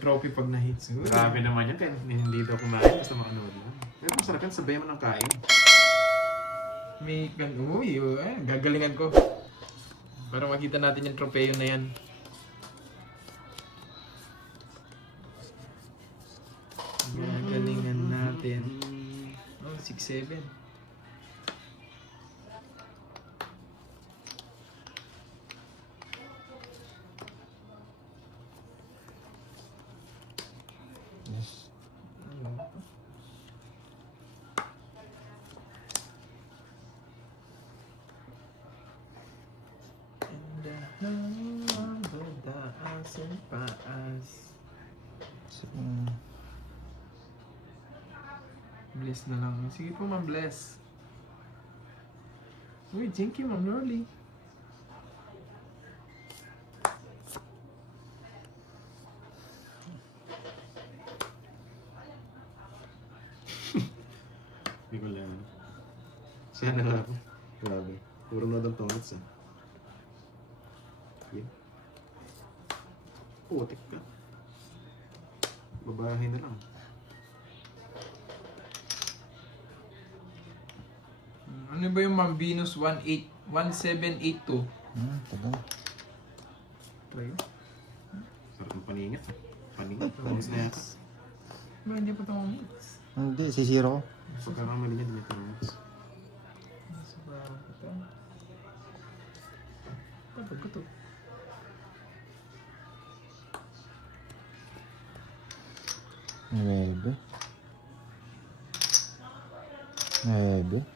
Trophy pag na-hits. Grabe naman yan, kaya hindi daw kumain, basta makanood lang. Pero masarap yan, sabay mo ng kain. May uy, gagalingan ko. Para makita natin yung tropeo na yan. Gagalingan natin. Oh, 6-7. Yes. So, Bless na lang. Sige po, ma'am, bless. Uy, thank you, ma'am Norly. Hindi ko lang. Sana nga ako. Grabe. Puro na daw tongits ah. Okay. Putik ka. Babahin na lang. Ano ba yung ma'am Venus 1782? ito ba? Try yun. Sarap ng paningit. Paningit. Tongits na yata. Ba, hindi pa ito mamits. Hindi, sisiro ko. Pagkakamali niya, dinito tongits. Nasa parang ito. Tapos ko to. Nuebe.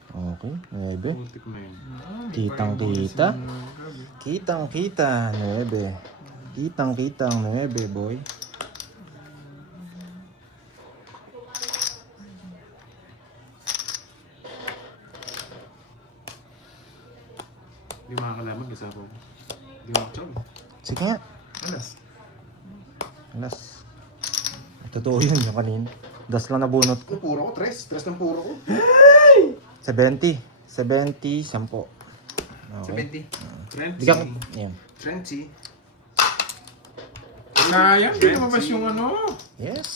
Okay, 9. Putik na yun. Kitang-kita. Kitang-kita, 9. Kitang-kita ang 9, boy. Hindi makakalaman kasi ako. Hindi makakachog. Sige nga. Alas. Alas. Totoo yun yung kanina. Das lang nabunot ko. Puro ko, tres. Tres ng puro ko. 70. 70, 10. Okay. 70. Frenzy. Bigyan ko. Yan. Frenzy. Sayang, hindi lumabas yung ano. Yes.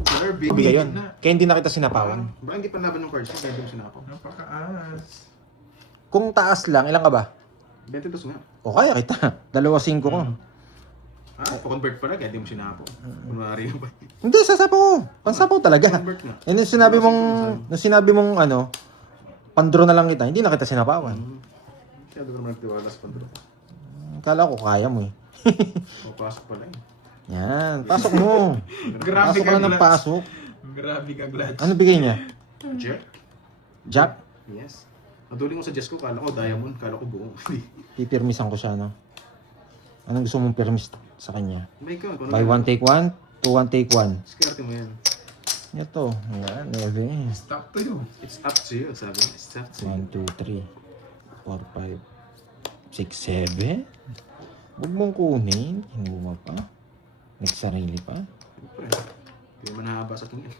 Color big. Bigay yun. Kaya hindi na kita sinapawan. Baka hindi pa laban ng cards. Kaya hindi mo sinapaw. Napakaas. Kung taas lang, ilan ka ba? 22 nga. O kaya kita. 2-5 ko. Pa-convert pala. Kaya hindi mo sinapaw. Kunwari yung ba? Hindi, sasapaw ko. Pansapaw talaga. Convert nga. Eh, nung sinabi mong ano, pandro na lang kita, hindi na kita sinapawan. Kaya doon naman nagtiwala sa pandro. Kala ko kaya mo eh. Papasok pala eh. Yan, pasok mo. Grabe Pasok ka ka na ng glad. pasok. Grabe ka glad. Ano bigay niya? Jack? Jack? Yes. Naduling ko sa Jess ko. Kala ko diamond. Kala ko buong. Pipirmisan ko siya, no? Anong gusto mong permis sa kanya? May ka. Buy one, take one? 2, 1, take 1. Skarte mo yan. Ito. Yan, 9. Stop to you. It's up to you. Sabi mo. It's up to you. 1, 2, 3, 4, 5, 6, 7. Huwag mong kunin. Kinuha pa. Nagsarili pa. Siyempre. Hindi naman nakaba sa tingin.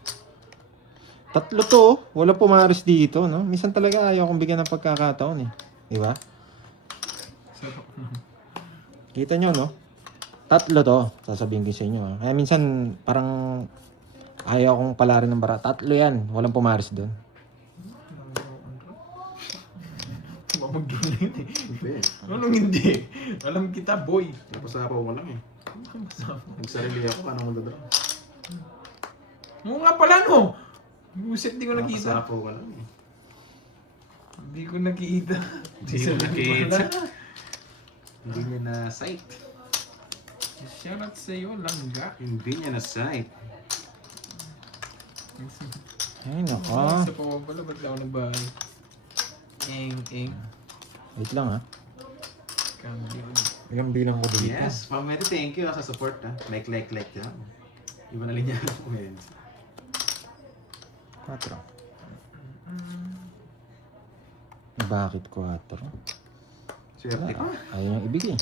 3 to. Wala pumaris dito, no? Minsan talaga ayaw kong bigyan ng pagkakataon, eh. Di ba? Sarap. Kita nyo, no? 3 to. Sasabihin ko sa inyo, ha? Kaya minsan, parang ayaw kong palarin ng bara. 3 yan. Walang pumaris doon. Baka mag-draw na yun eh. Hindi. Anong hindi? Alam kita, boy. Napasapaw mo lang eh. Nagsarili ako. Paano mo dadraw? Oo nga pala, no? Buset, di ko nakita. Napasapaw ka lang eh. Hindi ko nakita. Hindi mo nakita. Hindi niya na sight. Shoutout sa'yo, langga. Hindi niya na sight. Ay, naka. Sa pawa pala, ba't ako nagbahay? Eng. Wait lang, ha? Cambio. Bigyan bilang ko dito. Yes. Pamete, thank you sa support ha. Like yan. Iba na linya ng comments. 4. Bakit 4? Swerte ka. Ayaw niyang ibigay.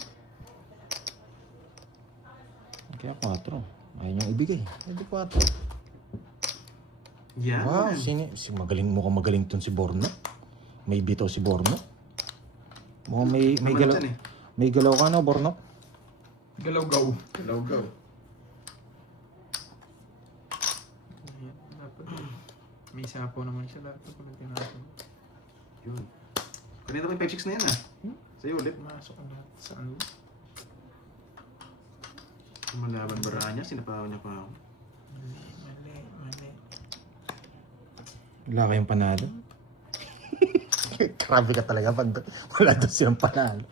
Kaya 4. Ayaw niyang ibigay. Hindi 4. Yan. Wow, magaling, mukhang magaling tong si Borno. May bito si Borno. Mukhang may Naman galaw. dyan eh. May galaw ka, no, Borno? Galaw-gaw. Hello, go. May sapo naman siya lahat. Pagkakita natin. Yun. Kanina pa yung 5-6 na yan ah. Sa'yo ulit. Masok ang lahat sa ano. Malaban bara niya, sinapawan niya pa ako. Mali. Wala kayong panalo. Grabe ka talaga pag wala doon silang panalo.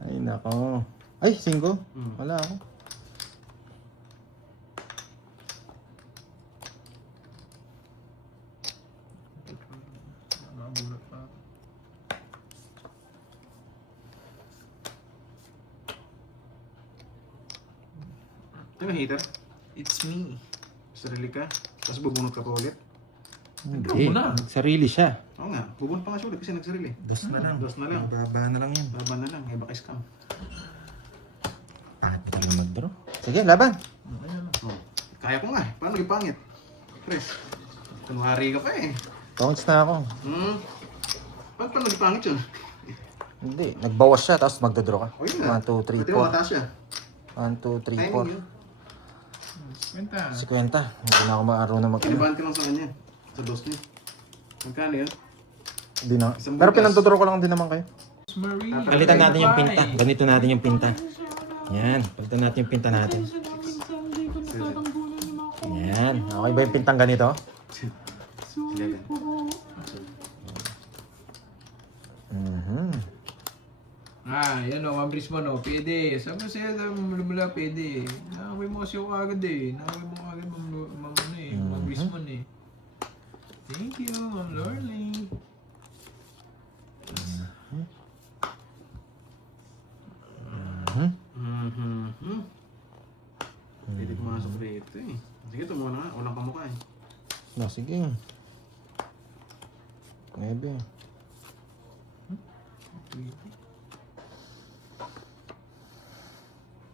Ay, nako. Ay, 5. Wala ako. Mabulat pa. Ano yung hater? It's me. Sarili ka. Tapos bubunot ka pa ulit. Hindi. mo na. Sarili siya. Oo nga, bubunot pa nga siya ulit kasi nagsarili. Dos na lang. Dos na lang. Baba na lang yan. Laban na lang, baka scam. Pangit ka lang mag-draw. Sige, laban. Oh. Kaya ko nga, paano yung pangit? Chris, kunwari ka pa eh. Counts na ako. Paano yung pangit yun? Hindi. Nagbawas siya, tapos magdodraw ka. O yun nga. 1, 2, 3, Pwede mo mataas siya. 1, 2, 3, Timing 4. yun. Kwenta. 50. Hindi na ako marunong mag-ano. Kinibahan ka lang sa kanya. Sa dos niya. Magkano yun? Hindi na. Isang Pero butas. pinagdodraw ko lang din naman kayo. Marie. Palitan natin yung pinta. Ganito natin yung pinta. Yan. Palitan natin yung pinta natin. Yan. Okay ba yung pintang ganito? Sige. Yan o, mabris mo no, pwede. Sabi sa'yo, mula pwede. Nakaway mo kasi ako agad eh. Nakaway mo agad, mabris mo eh. Thank you, Ma'am Lorly. Pwede pumasok rito eh. Sige, ito muna nga. Walang kamukha eh. No, sige. 9.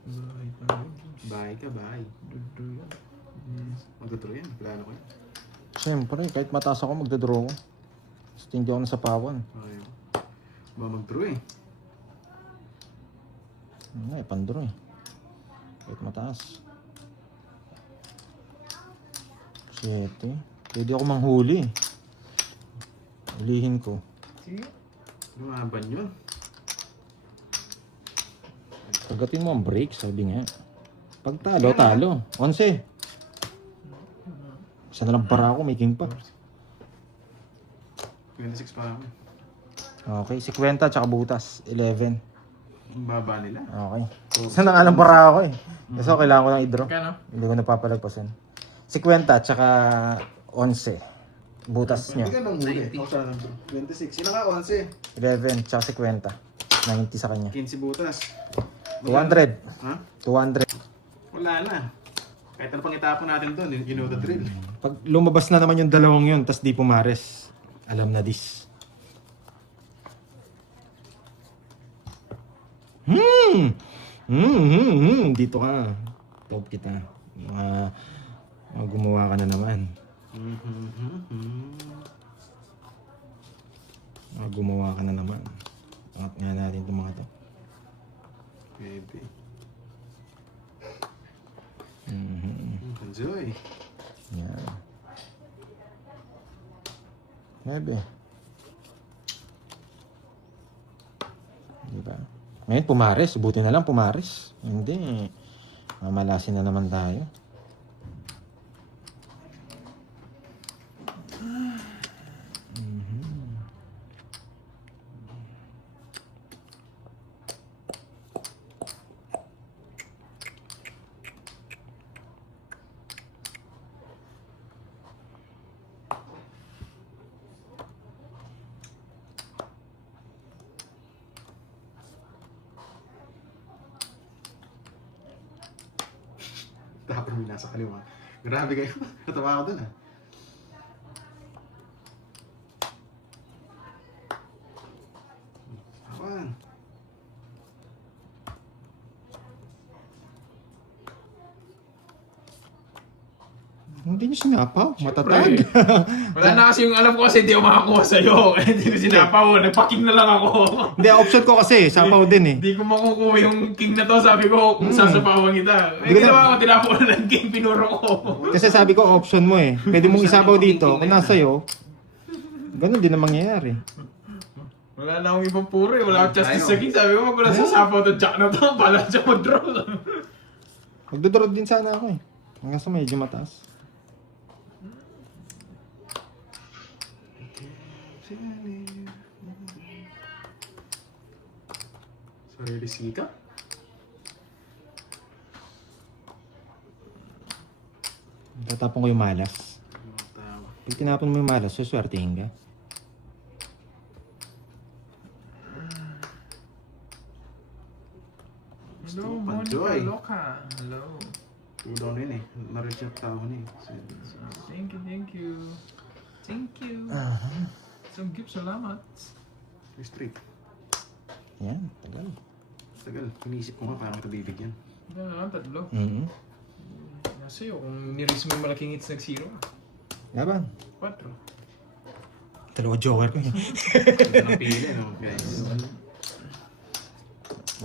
Bye tayo. Bye ka, bye. Mag-draw yan. Plano ko yan. Siyempre, kahit mataas ako, magdodraw ko. Basta hindi ako nasapawan. Okay. Ba mag-draw eh. Ay, pandraw eh. Kahit mataas. 7. Pwede ako manghuli. Ulihin ko. Sige. Lumaban yun. Pagatin mo ang break, sabi nga. Pag talo, talo. 11. Isa na lang para ako, may king pa. 26 pa ako. Okay, 50 tsaka butas. 11. Ang baba nila. Okay. Isa na nga lang para ako eh. Kasi kailangan ko lang i-draw. Kano? Hindi ko napapalagpasan. 50 tsaka 11. Butas nyo. Hindi ka lang huli. Ako sana ng 26. Sino ka? 11. 11 tsaka 50. 90 sa kanya. 15 butas. 200. Ha? 200. Wala na. Kahit ano pang itapon natin doon, you know the drill. Pag lumabas na naman yung dalawang yun, tas di pumares, alam na this. Dito ka. Top kita. Mga gumawa ka na naman. Mga gumawa ka na naman. Angat nga natin itong mga to. Pwede. Enjoy. Yan. 9. Diba? Ngayon pumares. Buti na lang pumares. Hindi. Mamalasin na naman tayo. Tapos may nasa kaliwa. Grabe kayo. Natawa ako dun ah. Awan. Hindi nyo sinapaw. Matatag. Wala na kasi yung alam ko kasi hindi ako makakuha sa'yo. Kaya hindi ko sinapaw. Nagpa-king na lang ako. Hindi, option ko kasi. Sapaw din eh. Hindi ko makukuha yung king na to. Sabi ko, kung sasapawan kita. Eh, ginawa ko, tinapo ko na ng king, pinuro ko. Kasi sabi ko, option mo eh. Pwede mong isapaw dito. Kung nasa'yo, ganun din ang mangyayari. Wala na akong ibang puro eh. Wala akong justice sa king. Sabi ko, wag ko na sasapaw to jack na to. Bala siya mag-draw. Magdodraw din sana ako eh. Hanggang sa medyo mataas. Sorry, Risika? Tatapon ko yung malas. Tawa. Pag tinapon mo yung malas, suswertihin ka. Gusto Hello, mo pa, Monica Joy. Loca. Hello. Tudaw na yun eh. Na-reach yung tao na eh. Thank you, thank you. Thank you. Some gift, salamat. Street. Yan, tagal. Tagal. Inisip ko nga paano kita bibigyan. Ano naman, tatlo. Nasa'yo, kung niris mo yung malaking hits nag-zero ka. Laban. 4. Dalawa joker ko eh. Ito ng pili, no, guys.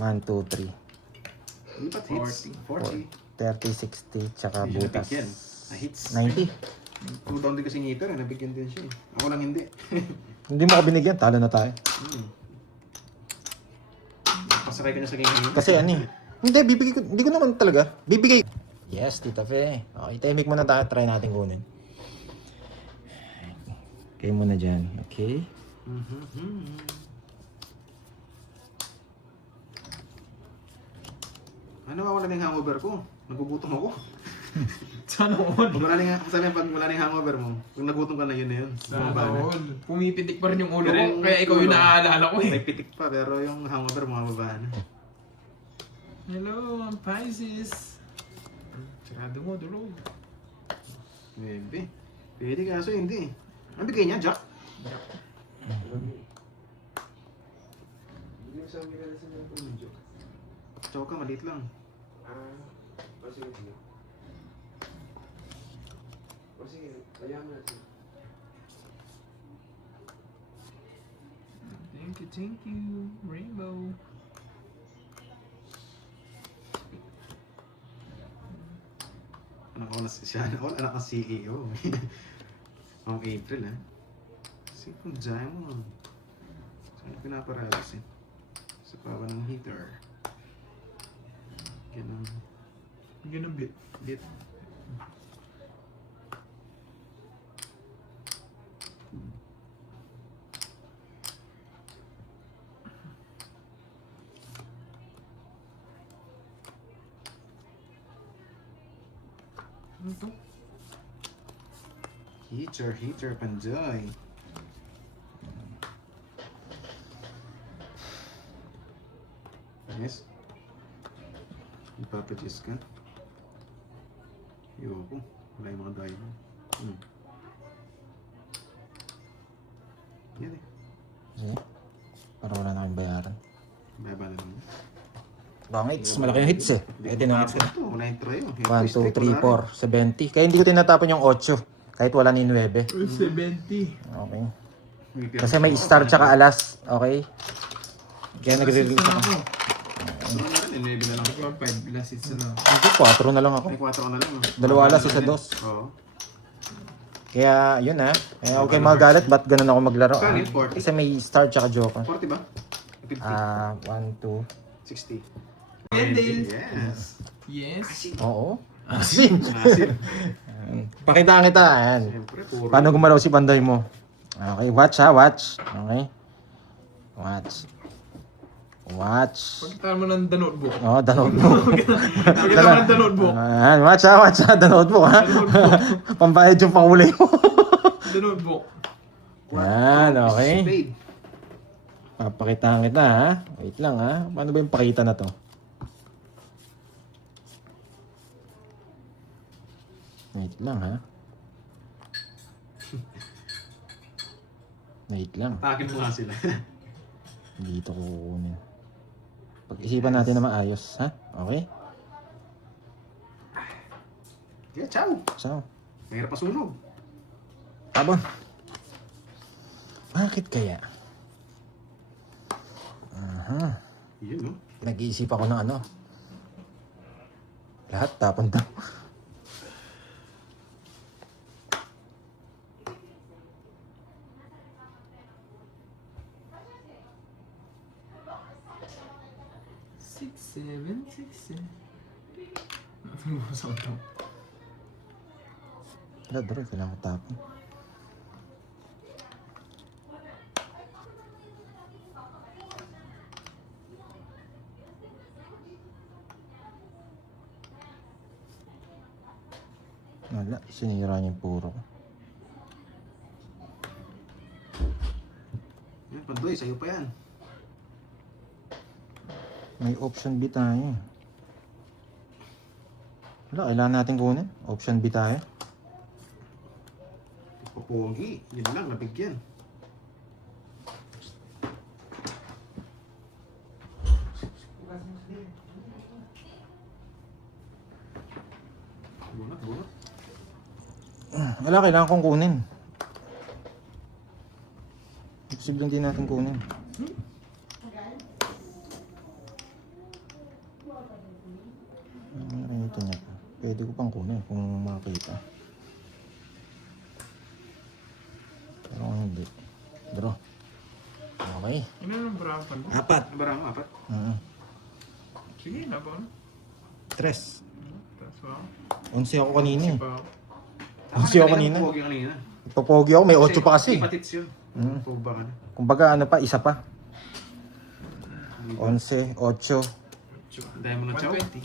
1, 2, 3. Lipat hits. 40. 30, 60, tsaka Hindi siya butas. nabigyan. Na hits. 90. Tudaw din kasi ngitar eh. Nabigyan din siya eh. Ako lang hindi. Hindi mo ka binigyan, talo na tayo. Pasakay ka niya sa game. Kasi ano eh. Hindi, bibigay ko. Hindi ko naman talaga. Bibigay. Yes, Tita Fe. Okay, tahimik muna tayo. Try natin kunin. Okay muna dyan. Okay. Ano wala na yung hangover ko? Nagugutom ako. Sana all. Pag wala na yung, sabi pag wala na yung hangover mo, pag nagutom ka na yun na yun. Sana Bumaba na. all. Pumipitik pa rin yung ulo Pero ko. yung Kaya ikaw yung ulo, naaalala ko eh. May pitik pa, pero yung hangover mo, mababa na. Hello, I'm Pisces. Sarado mo, dulog. Maybe. Pwede kaso hindi. Ang bigay niya, Jack? Chow ka, maliit lang. Thank you, Rainbow. Anak ko na siya. All anak ng CEO. Ang April eh. Sipong diamond. Saan pinaparalas eh? Sa pawa ng heater. Ganun. Ganun bit. Bit. Ano to? Heater, panjoy. Yes. Ipapatis ka. Ayoko. Wala yung mga diamond. Yan eh. Sige. Para wala na kayong bayaran. Baba na naman. Bang hits, malaki yung hits eh. Pwede na hits. Wala yung tray. 1, 2, 3, 4, 70. Kaya hindi ko tinatapon yung 8. Kahit wala ni 9. 70. Okay. Kasi may star tsaka alas. Okay. Kaya nagre-release ako. Ano na rin, maybe na lang. Ikaw 5, last hits na lang. Hindi, 4 na lang ako. May 4 na lang. Dalawa alas, isa dos. Oo. Kaya yun ha. Kaya huwag kayong magalit. Ba't ganun ako maglaro? Solid 40. Kasi may star tsaka joker. 40 ba? 1, 50. 2. 60. Ending. Yes. Yes. Oo. Asin. Massive. Pakita kita. Ayan. Siyempre, puro. Paano gumalaw si Panday mo? Okay, watch ha, watch. Okay. Watch. Watch. Pagkitaan mo ng the notebook. Oh, the notebook. Pagkitaan mo ng the notebook. Ayan, watch ha, the notebook ha. Pambayad yung pakulay mo. The notebook. Yan, okay. Spade. Papakitaan kita ha. Wait lang ha. Paano ba yung pakita na to? Wait lang ha. Wait lang. Atakin mo nga sila. Dito ko kukunin. Pag-isipan natin na maayos, ha? Okay? Yeah, ciao. So, Mahirap masunog. Tabon. Bakit kaya? Yun, no? Nag-iisip ako ng ano. Lahat tapon daw. Six, seven. Bubusok to. Wala, Doroy. Kailangan ko tapon. Wala. Sinira niya yung puro ko. Yan, Pandoy, sa'yo pa yan. May option B tayo. Wala, kailangan natin kunin. Option B tayo. Pupogi. Yun lang, nabigyan. Bunot. Wala, kailangan kong kunin. Posibleng din natin kunin. Ito niya pa. Pwede ko pang kunin kung makakita. Pero kung hindi. Draw. Okay. Ano yung brapan? Apat. Barang mo, apat. Sige, laban. Tres. Tapos ba? 11 ako kanina eh. Pa. 11 ako kanina. Pupogi kanina. Ipapogi ako, may 8 pa kasi. Patits yun. Puba ka na. Kumbaga ano pa, isa pa. 11, 8, Dahil mo ng chow. 120.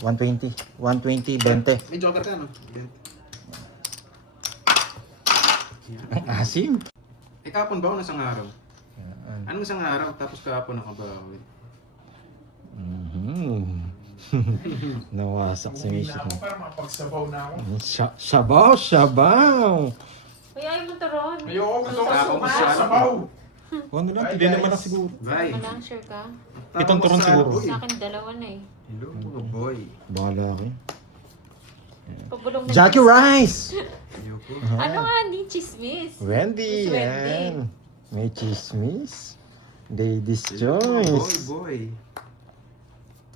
120, 20. May joker ka, no? Ang asim. Eh, kahapon ba o nasang araw? Anong isang araw tapos kahapon nakabawi? Nawasak si Uwi Mishi na ko. ako para makapagsabaw na ako. Shabaw, shabaw! Uy, ayaw mo turon. Ayoko, gusto ko Ako, suka. gusto. Sabaw. Ano lang, Bye, hindi guys. naman lang siguro. Bye. Wala, sure ka? Pitong turon siguro. Sa akin, dalawa na eh. Hello, mga boy. Bahala kayo. Pabulong na. Jackie Rice! Ayoko. Ano nga, ni chismis? Wendy, Miss Wendy. yan. May chismis. Ladies Boy, choice. boy.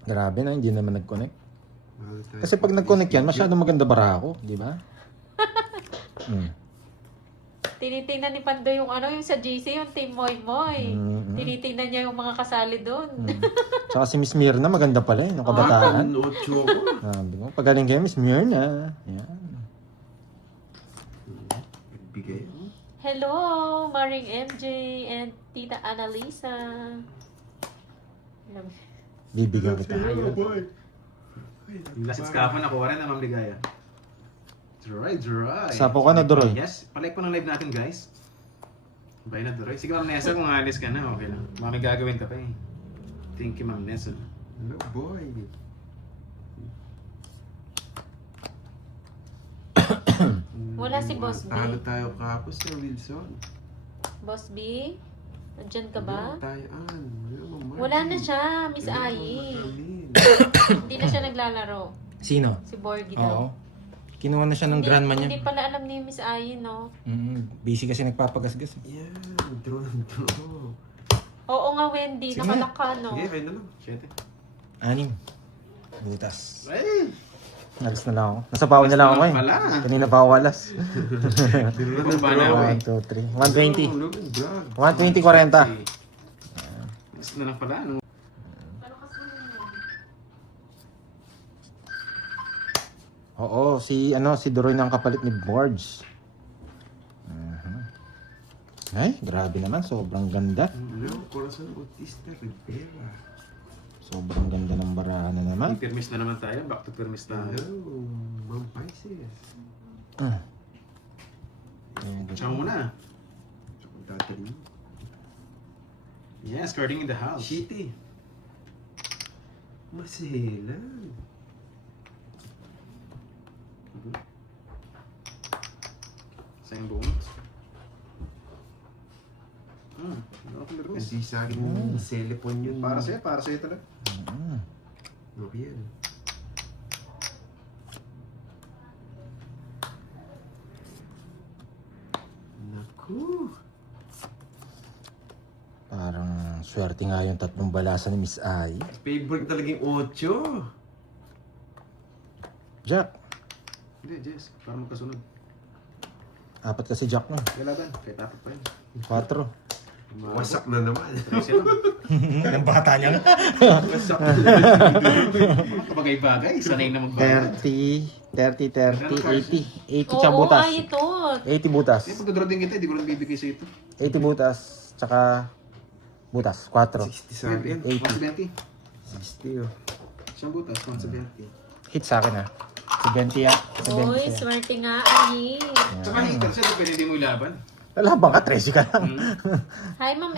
Grabe na, hindi naman nag-connect. Kasi pag nag-connect yan, masyadong maganda bara ako, di ba? Tinitingnan ni Pando yung ano, yung sa GC, yung Team Moy Moy. Tinitingnan niya yung mga kasali doon. Tsaka si Miss Mirna, maganda pala eh, nung kabataan. Ocho ko. Sabi ko, pagaling kayo, Miss Mirna. Yan. Bigay. Hello, Maring MJ and Tita Annalisa. Bibigyan kita. boy. Lasits kahapon nakuha rin na mamligaya. Dry. Sapo ka na, Doroy. Yes, palike po ng live natin, guys. Bye na, Doroy. Sige, Ma'am Nessa, kung alis ka na, okay lang. Mami gagawin ka pa eh. Thank you, Ma'am Nessa. Hello, boy. Wala si Boss B. Talo tayo kapos na Wilson. Boss B, nandyan ka ba? Tayaan. Wala na siya, Miss Ai. Hindi na siya naglalaro. Sino? Si Borgie Oo. daw. Kinuha na siya ng grandma niya. Hindi pala alam ni Miss Ai, no? Busy kasi nagpapagasgas. Yeah, draw. Oo nga, Wendy. Sige. Nakalak ka, no? Sige, kayo na lang. 7. 6. Butas. Ay! Alas na lang ako. Nasa bawa na lang ako eh. Wala. Kanina pa ako alas. Bumaba na ako eh. 1, 2, 3. 120. 120, 40. Mas na lang pala, ano? Oo, si Doroy ng kapalit ni Borge. Ay, grabe naman. Sobrang ganda. Hello, Corazon Bautista Rivera. Sobrang ganda ng barahan na naman. Permis na naman tayo. Back to permis na. Hello, Ma'am Pisces. Ciao muna. Tatali. Yes, starting in the house. Shitty. Masilang. Sayang buong. Kasi sa akin, cellphone yun. Para sa'yo talaga. Swerte nga yung tatlong balasa ni Miss Ai. Favorite talaga yung 8. Jack. Hindi, Jess. Para magkasunod. 4 kasi Jack nun. Kailaban. Kahit apat pa yun. 4. Wasak na naman. 13 lang. Ang bata niya nga. Wasak. Mga kabagay-bagay. Sanay na magbayad. 30, 80. 80 Oo, tsaka butas. ay ito. 80 butas. Eh, pagkadraw din kita, hindi ko lang bibigay sa ito. 80 butas, tsaka butas. 4. 60 sa akin. 170. 60 oh. Siyang butas, 170. Hit sa akin ha. Si 20 ya. Si 20 Uy, siya. swerte nga, Ani. Tsaka hater siya, pwede hindi mo ilaban. Lalaban ka, 13 ka lang. Hi, Ma'am